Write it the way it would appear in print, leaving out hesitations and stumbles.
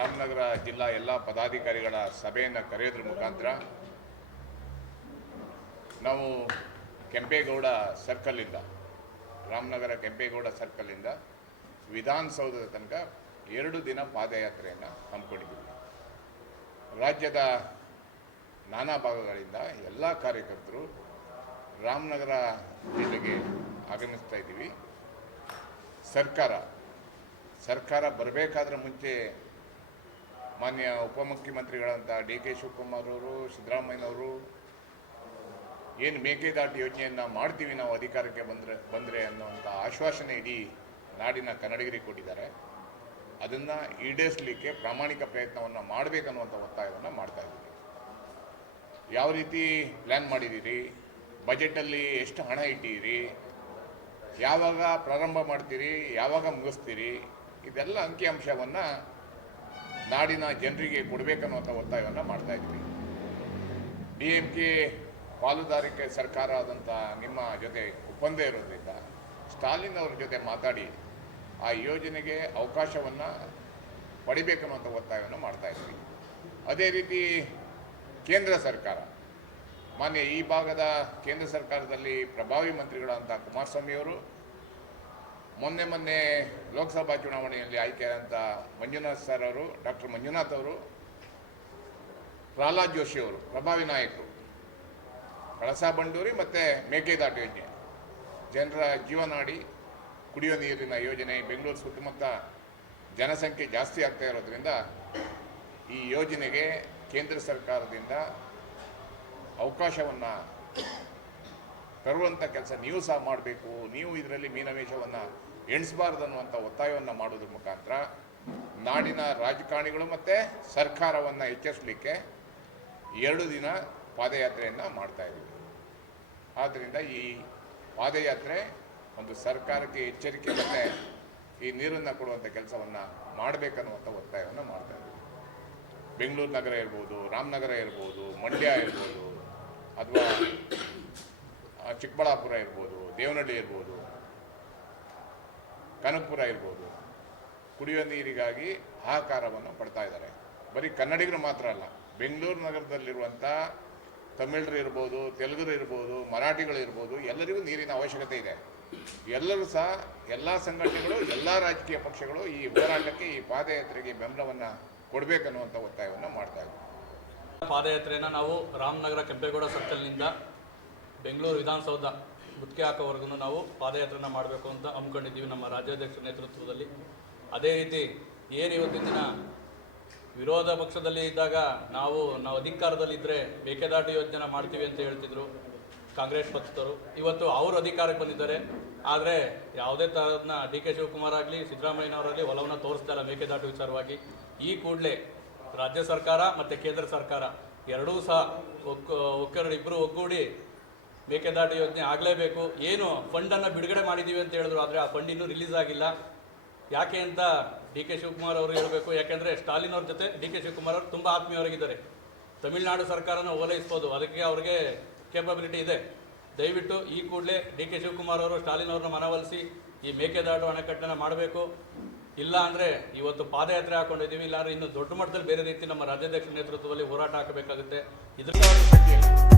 ರಾಮನಗರ ಜಿಲ್ಲಾ ಎಲ್ಲ ಪದಾಧಿಕಾರಿಗಳ ಸಭೆಯನ್ನು ಕರೆಯೋದ್ರ ಮುಖಾಂತರ ನಾವು ಕೆಂಪೇಗೌಡ ಸರ್ಕಲಿಂದ ರಾಮನಗರ ಕೆಂಪೇಗೌಡ ಸರ್ಕಲಿಂದ ವಿಧಾನಸೌಧದ ತನಕ 2 ದಿನ ಪಾದಯಾತ್ರೆಯನ್ನು ಹಮ್ಮಿಕೊಂಡಿದ್ದೀವಿ. ರಾಜ್ಯದ ನಾನಾ ಭಾಗಗಳಿಂದ ಎಲ್ಲ ಕಾರ್ಯಕರ್ತರು ರಾಮನಗರ ಜಿಲ್ಲೆಗೆ ಆಗಮಿಸ್ತಾ ಇದ್ದೀವಿ. ಸರ್ಕಾರ ಬರಬೇಕಾದ್ರೆ ಮುಂಚೆ ಮಾನ್ಯ ಉಪಮುಖ್ಯಮಂತ್ರಿಗಳಂತ DK ಶಿವಕುಮಾರ್ ಅವರು, ಸಿದ್ದರಾಮಯ್ಯನವರು ಏನು ಮೇಕೆದಾಟು ಯೋಜನೆಯನ್ನು ಮಾಡ್ತೀವಿ ನಾವು ಅಧಿಕಾರಕ್ಕೆ ಬಂದರೆ ಅನ್ನುವಂಥ ಆಶ್ವಾಸನೆ ಇಡೀ ನಾಡಿನ ಕನ್ನಡಿಗರಿಗೆ ಕೊಟ್ಟಿದ್ದಾರೆ. ಅದನ್ನು ಈಡೇರಿಸಲಿಕ್ಕೆ ಪ್ರಾಮಾಣಿಕ ಪ್ರಯತ್ನವನ್ನು ಮಾಡಬೇಕನ್ನುವಂಥ ಒತ್ತಾಯವನ್ನು ಮಾಡ್ತಾ ಇದ್ದೀವಿ. ಯಾವ ರೀತಿ ಪ್ಲ್ಯಾನ್ ಮಾಡಿದ್ದೀರಿ, ಬಜೆಟಲ್ಲಿ ಎಷ್ಟು ಹಣ ಇಟ್ಟಿದ್ದೀರಿ, ಯಾವಾಗ ಪ್ರಾರಂಭ ಮಾಡ್ತೀರಿ, ಯಾವಾಗ ಮುಗಿಸ್ತೀರಿ, ಇದೆಲ್ಲ ಅಂಕಿಅಂಶವನ್ನು ನಾಡಿನ ಜನರಿಗೆ ಕೊಡಬೇಕನ್ನುವಂಥ ಒತ್ತಾಯವನ್ನು ಮಾಡ್ತಾ ಇದ್ದೀವಿ. DMK ಪಾಲುದಾರಿಕೆ ಸರ್ಕಾರ ಆದಂಥ ನಿಮ್ಮ ಜೊತೆ ಒಪ್ಪಂದ ಇರೋದ್ರಿಂದ ಸ್ಟಾಲಿನ್ ಅವರ ಜೊತೆ ಮಾತಾಡಿ ಆ ಯೋಜನೆಗೆ ಅವಕಾಶವನ್ನು ಪಡಿಬೇಕನ್ನುವಂಥ ಒತ್ತಾಯವನ್ನು ಮಾಡ್ತಾ ಇದ್ದೀವಿ. ಅದೇ ರೀತಿ ಕೇಂದ್ರ ಸರ್ಕಾರ, ಮಾನ್ಯ ಈ ಭಾಗದ ಕೇಂದ್ರ ಸರ್ಕಾರದಲ್ಲಿ ಪ್ರಭಾವಿ ಮಂತ್ರಿಗಳಂತ ಕುಮಾರಸ್ವಾಮಿಯವರು, ಮೊನ್ನೆ ಲೋಕಸಭಾ ಚುನಾವಣೆಯಲ್ಲಿ ಆಯ್ಕೆಯಾದಂಥ ಮಂಜುನಾಥ್ ಸರ್ ಅವರು, ಡಾಕ್ಟರ್ ಮಂಜುನಾಥ್ ಅವರು, ಪ್ರಹ್ಲಾದ್ ಜೋಶಿ ಅವರು ಪ್ರಭಾವಿ ನಾಯಕರು. ಕಳಸಾ ಬಂಡೂರಿ ಮತ್ತು ಮೇಕೆದಾಟು ಯೋಜನೆ ಜನರ ಜೀವನಾಡಿ, ಕುಡಿಯೋ ನೀರಿನ ಯೋಜನೆ. ಬೆಂಗಳೂರು ಸುತ್ತಮುತ್ತ ಜನಸಂಖ್ಯೆ ಜಾಸ್ತಿ ಆಗ್ತಾ ಇರೋದ್ರಿಂದ ಈ ಯೋಜನೆಗೆ ಕೇಂದ್ರ ಸರ್ಕಾರದಿಂದ ಅವಕಾಶವನ್ನು ತರುವಂಥ ಕೆಲಸ ನೀವು ಸಹ ಮಾಡಬೇಕು. ನೀವು ಇದರಲ್ಲಿ ಮೀನಮೇಷವನ್ನು ಎಣಿಸಬಾರ್ದು ಅನ್ನುವಂಥ ಒತ್ತಾಯವನ್ನು ಮಾಡೋದ್ರ ಮುಖಾಂತರ ನಾಡಿನ ರಾಜಕಾರಣಿಗಳು ಮತ್ತು ಸರ್ಕಾರವನ್ನು ಎಚ್ಚರಿಸಲಿಕ್ಕೆ 2 ದಿನ ಪಾದಯಾತ್ರೆಯನ್ನು ಮಾಡ್ತಾ ಇದ್ದೀವಿ. ಆದ್ದರಿಂದ ಈ ಪಾದಯಾತ್ರೆ ಒಂದು ಸರ್ಕಾರಕ್ಕೆ ಎಚ್ಚರಿಕೆ ಮತ್ತು ಈ ನೀರನ್ನು ಕೊಡುವಂಥ ಕೆಲಸವನ್ನು ಮಾಡಬೇಕನ್ನುವಂಥ ಒತ್ತಾಯವನ್ನು ಮಾಡ್ತಾ ಇದ್ದೀವಿ. ಬೆಂಗಳೂರು ನಗರ ಇರ್ಬೋದು, ರಾಮನಗರ ಇರ್ಬೋದು, ಮಂಡ್ಯ ಇರ್ಬೋದು, ಅಥವಾ ಚಿಕ್ಕಬಳ್ಳಾಪುರ ಇರ್ಬೋದು, ದೇವನಹಳ್ಳಿ ಇರ್ಬೋದು, ಕನಕಪುರ ಇರ್ಬೋದು, ಕುಡಿಯುವ ನೀರಿಗಾಗಿ ಹಾಹಾಕಾರವನ್ನು ಪಡ್ತಾ ಇದ್ದಾರೆ. ಬರೀ ಕನ್ನಡಿಗರು ಮಾತ್ರ ಅಲ್ಲ, ಬೆಂಗಳೂರು ನಗರದಲ್ಲಿರುವಂಥ ತಮಿಳರು ಇರ್ಬೋದು, ತೆಲುಗರು ಇರ್ಬೋದು, ಮರಾಠಿಗಳು ಇರ್ಬೋದು, ಎಲ್ಲರಿಗೂ ನೀರಿನ ಅವಶ್ಯಕತೆ ಇದೆ. ಎಲ್ಲರೂ ಸಹ ಎಲ್ಲ ಸಂಘಟನೆಗಳು, ಎಲ್ಲ ರಾಜಕೀಯ ಪಕ್ಷಗಳು ಈ ಹೋರಾಟಕ್ಕೆ, ಈ ಪಾದಯಾತ್ರೆಗೆ ಬೆಂಬಲವನ್ನು ಕೊಡಬೇಕನ್ನುವಂಥ ಒತ್ತಾಯವನ್ನು ಮಾಡ್ತಾ ಇದ್ದೀವಿ. ಪಾದಯಾತ್ರೆಯನ್ನು ನಾವು ರಾಮನಗರ ಕೆಂಪೇಗೌಡ ಸರ್ಕಲ್ನಿಂದ ಬೆಂಗಳೂರು ವಿಧಾನಸೌಧ ಮುತ್ತಿಗೆ ಹಾಕೋವರೆಗೂ ನಾವು ಪಾದಯಾತ್ರೆನ ಮಾಡಬೇಕು ಅಂತ ಹಮ್ಮಿಕೊಂಡಿದ್ದೀವಿ ನಮ್ಮ ರಾಜ್ಯಾಧ್ಯಕ್ಷರ ನೇತೃತ್ವದಲ್ಲಿ. ಅದೇ ರೀತಿ ಏನು ಇವತ್ತಿನ ದಿನ ವಿರೋಧ ಪಕ್ಷದಲ್ಲಿ ಇದ್ದಾಗ ನಾವು ಅಧಿಕಾರದಲ್ಲಿದ್ದರೆ ಮೇಕೆದಾಟು ಯೋಜನೆ ಮಾಡ್ತೀವಿ ಅಂತ ಹೇಳ್ತಿದ್ರು ಕಾಂಗ್ರೆಸ್ ಪಕ್ಷದವರು. ಇವತ್ತು ಅವರು ಅಧಿಕಾರಕ್ಕೆ ಬಂದಿದ್ದಾರೆ, ಆದರೆ ಯಾವುದೇ ಥರದನ್ನ DK ಶಿವಕುಮಾರ್ ಆಗಲಿ, ಸಿದ್ದರಾಮಯ್ಯನವರಾಗಲಿ ಒಲವನ್ನು ತೋರಿಸ್ತಾ ಇಲ್ಲ ಮೇಕೆದಾಟು ವಿಚಾರವಾಗಿ. ಈ ಕೂಡಲೇ ರಾಜ್ಯ ಸರ್ಕಾರ ಮತ್ತು ಕೇಂದ್ರ ಸರ್ಕಾರ ಎರಡೂ ಸಹ ಇಬ್ಬರು ಒಗ್ಗೂಡಿ ಮೇಕೆದಾಟು ಯೋಜನೆ ಆಗಲೇಬೇಕು. ಏನು ಫಂಡನ್ನು ಬಿಡುಗಡೆ ಮಾಡಿದ್ದೀವಿ ಅಂತ ಹೇಳಿದ್ರು, ಆದರೆ ಆ ಫಂಡ್ ಇನ್ನೂ ರಿಲೀಸ್ ಆಗಿಲ್ಲ. ಯಾಕೆ ಅಂತ DK ಶಿವಕುಮಾರ್ ಅವರು ಹೇಳಬೇಕು. ಯಾಕೆಂದರೆ ಸ್ಟಾಲಿನ್ ಅವ್ರ ಜೊತೆ DK ಶಿವಕುಮಾರ್ ಅವರು ತುಂಬ ಆತ್ಮೀಯರಾಗಿದ್ದಾರೆ. ತಮಿಳುನಾಡು ಸರ್ಕಾರನ ಓಲೈಸ್ಬೋದು, ಅದಕ್ಕೆ ಅವ್ರಿಗೆ ಕೇಪಬಿಲಿಟಿ ಇದೆ. ದಯವಿಟ್ಟು ಈ ಕೂಡಲೇ DK ಶಿವಕುಮಾರ್ ಅವರು ಸ್ಟಾಲಿನ್ ಅವ್ರನ್ನ ಮನವೊಲಿಸಿ ಈ ಮೇಕೆದಾಟು ಅಣೆಕಟ್ಟನ್ನು ಮಾಡಬೇಕು. ಇಲ್ಲ ಅಂದರೆ ಇವತ್ತು ಪಾದಯಾತ್ರೆ ಹಾಕೊಂಡಿದ್ದೀವಿ, ಇಲ್ಲಾಂದರೆ ಇನ್ನು ದೊಡ್ಡ ಮಟ್ಟದಲ್ಲಿ ಬೇರೆ ರೀತಿ ನಮ್ಮ ರಾಜ್ಯಾಧ್ಯಕ್ಷರ ನೇತೃತ್ವದಲ್ಲಿ ಹೋರಾಟ ಹಾಕಬೇಕಾಗುತ್ತೆ. ಇದಕ್ಕೆ